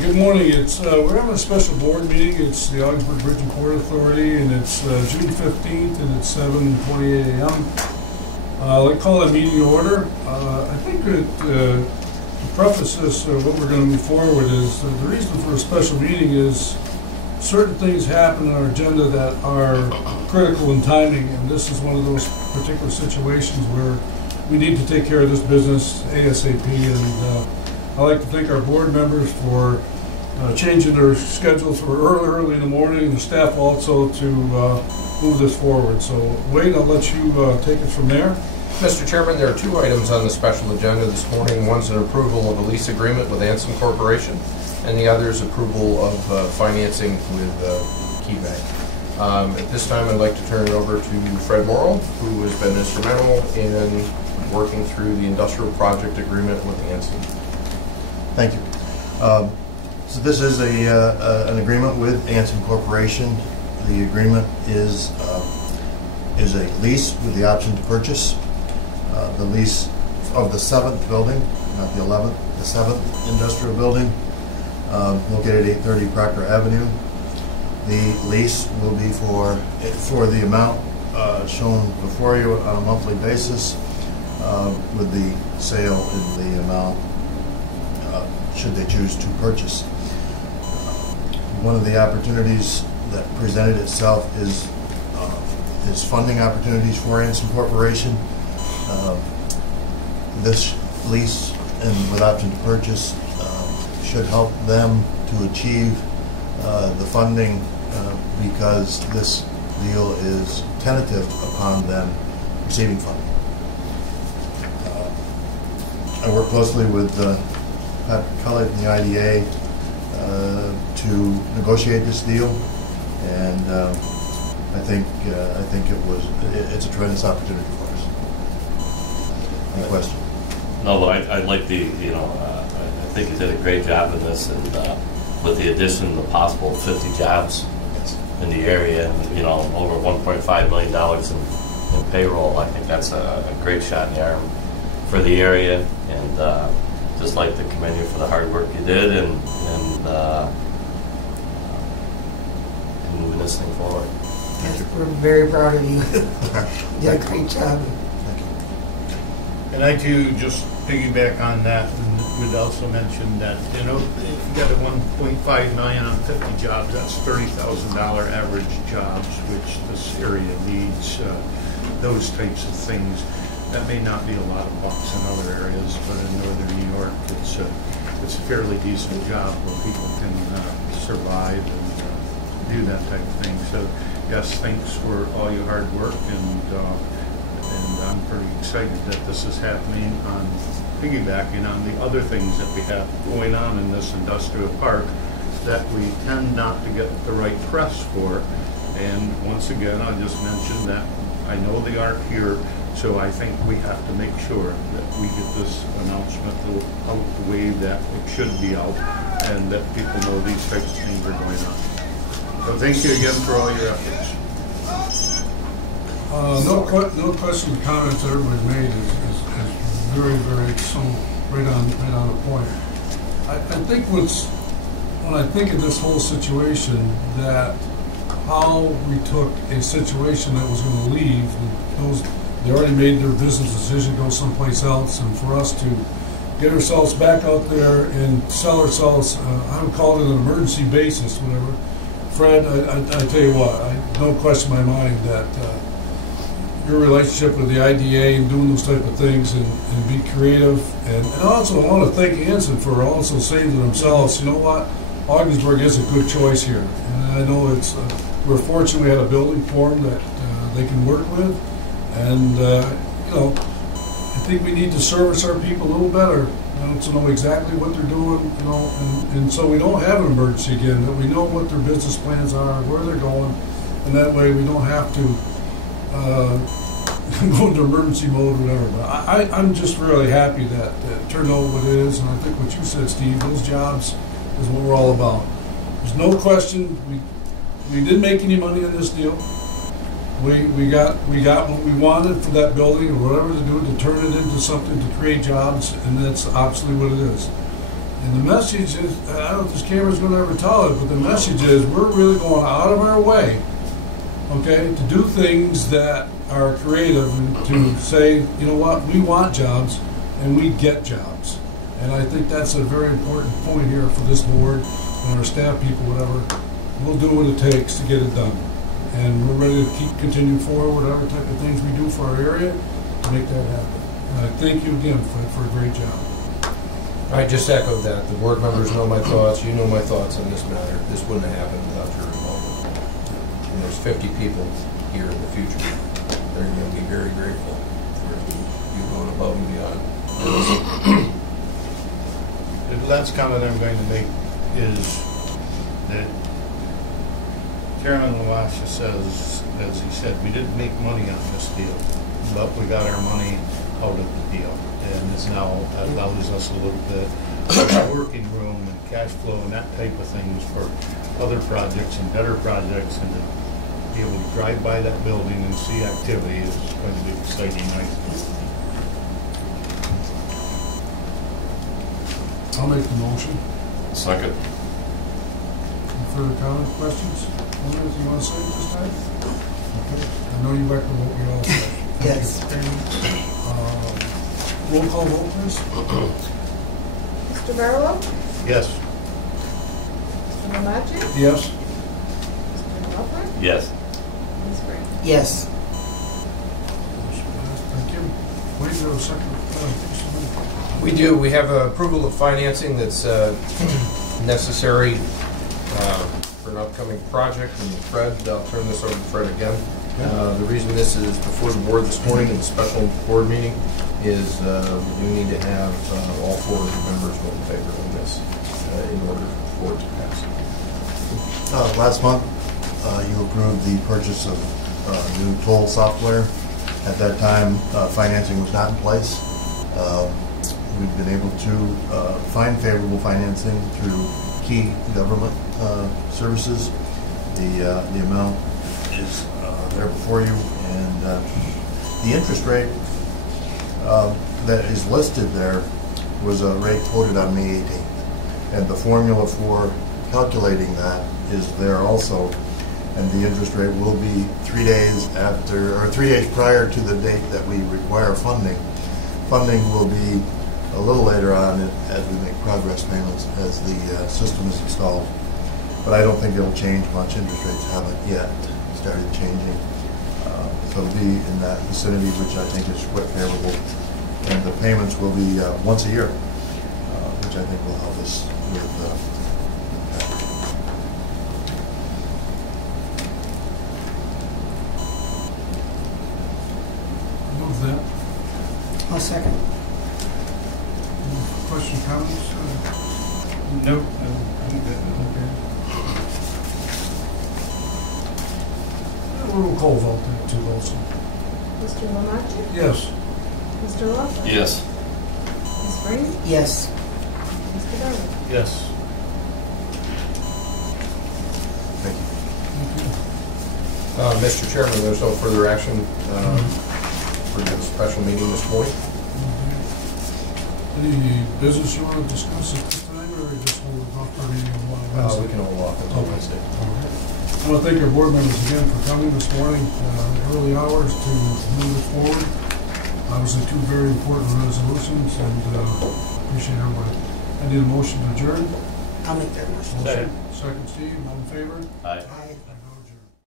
Good morning. We're having a special board meeting. It's the Ogdensburg Bridge and Port Authority, and it's June 15th, and it's 7:28 a.m. I'd like to call that meeting to order. I think that to preface this, what we're going to move forward is the reason for a special meeting is certain things happen in our agenda that are critical in timing, and this is one of those particular situations where we need to take care of this business ASAP. And I'd like to thank our board members for changing their schedules for early in the morning, and the staff also to move this forward. So, Wade, I'll let you take it from there. Mr. Chairman, there are two items on the special agenda this morning. One's an approval of a lease agreement with Anson Corporation, and the other is approval of financing with Key Bank. At this time, I'd like to turn it over to Fred Morrill, who has been instrumental in working through the industrial project agreement with Anson. Thank you. So this is an agreement with Anson Corporation. The agreement is a lease with the option to purchase. The lease of the 7th building, not the 11th, the 7th industrial building, located at 830 Proctor Avenue. The lease will be for the amount shown before you on a monthly basis, with the sale in the amount should they choose to purchase. One of the opportunities that presented itself is funding opportunities for Anson Corporation. This lease and with option to purchase should help them to achieve the funding because this deal is tentative upon them receiving funding. I work closely with Pat Cullett and the IDA to negotiate this deal, and I think it's a tremendous opportunity for us. Any question? No, but I'd like I think you did a great job in this, and with the addition of the possible 50 jobs in the area, and over $1.5 million in payroll, I think that's a great shot in the arm for the area, and just like to commend you for the hard work you did and moving this thing forward. We're very proud of you. You did a great job. Thank you. And I too just piggyback on that, and would also mention that if you got a 1.5 million on 50 jobs, that's $30,000 average jobs, which this area needs. Those types of things. That may not be a lot of bucks in other areas, but in northern New York, it's a fairly decent job where people can survive and do that type of thing. So, yes, thanks for all your hard work, and I'm pretty excited that this is happening on piggybacking on the other things that we have going on in this industrial park that we tend not to get the right press for. And once again, I'll just mention that I know they aren't here. So I think we have to make sure that we get this announcement out the way that it should be out, and that people know these types of things are going on. So thank you again for all your efforts. No questions or comments that everybody made is very, very so right on the point. I think when I think of this whole situation, that how we took a situation that was going to leave, they already made their business decision, go someplace else, and for us to get ourselves back out there and sell ourselves, I would call it an emergency basis, whatever. Fred, I tell you what, no question in my mind that your relationship with the IDA and doing those type of things and be creative, and also I want to thank Anson for also saying to themselves, you know what, Ogdensburg is a good choice here, and I know we're fortunate we had a building for them that they can work with. And, I think we need to service our people a little better, to know exactly what they're doing, and so we don't have an emergency again, that we know what their business plans are, where they're going, and that way we don't have to go into emergency mode or whatever. But I'm just really happy that it turned out what it is, and I think what you said, Steve, those jobs is what we're all about. There's no question, we didn't make any money on this deal. We got what we wanted for that building, or whatever to do to turn it into something to create jobs, and that's obviously what it is. And the message is, I don't know if this camera's going to ever tell it, but the message is we're really going out of our way, okay, to do things that are creative and to say, you know what, we want jobs and we get jobs. And I think that's a very important point here for this board and our staff people, whatever. We'll do what it takes to get it done. And we're ready to continue forward, whatever type of things we do for our area to make that happen. And I thank you again for a great job. I just echoed that. The board members know my thoughts. You know my thoughts on this matter. This wouldn't have happened without your involvement. And there's 50 people here in the future. They're going to be very grateful for you going above and beyond. The last comment I'm going to make is that Chairman LaWasha says, as he said, we didn't make money on this deal, but we got our money out of the deal. And this now allows us a little bit of working room and cash flow and that type of things for other projects and better projects, and to be able to drive by that building and see activity is going to be exciting. I'll make the motion. Second. Any further comments, questions? Anything you want to say this time? Okay. I know you like to vote, we all say. Yes. Roll call vote, please. Mr. Barlow? Yes. Mr. Mamachi? Yes. Mr. Walker? Yes. Ms. Green? Yes. Thank you. Wait, there was a second. We do. We have approval of financing that's necessary for an upcoming project. And Fred, I'll turn this over to Fred again. The reason this is before the board this morning in the special board meeting is we do need to have all 4 of the members vote in favor of this in order for it to pass. Last month, you approved the purchase of new toll software. At that time, financing was not in place. We've been able to find favorable financing through key government services. The amount is there before you, and the interest rate that is listed there was a rate quoted on May 18th, and the formula for calculating that is there also, and the interest rate will be 3 days after, or 3 days prior to the date that we require funding. Funding will be a little later on as we make progress payments as the system is installed, but I don't think it'll change much. Interest rates haven't yet started changing. So it'll be in that vicinity, which I think is quite favorable. And the payments will be once a year, which I think will help us with that. Move that. I'll second. Question, comments? Nope. I'm good. Okay. We'll call vote too also. Mr. Mamachi? Yes. Mr. Walker? Yes. Ms. Green? Yes. Mr. Barlow? Yes. Thank you. Thank you. Mr. Chairman, there's no further action for the special meeting this morning. Any business you want to discuss at this time, or just hold it off for meeting on Wednesday? We can hold off until Wednesday. I want to thank our board members again for coming this morning, early hours to move it forward. Obviously, 2 very important resolutions, and appreciate everybody. I need a motion to adjourn. I'll make that motion. Second. Second, Steve, all in favor? Aye. Aye.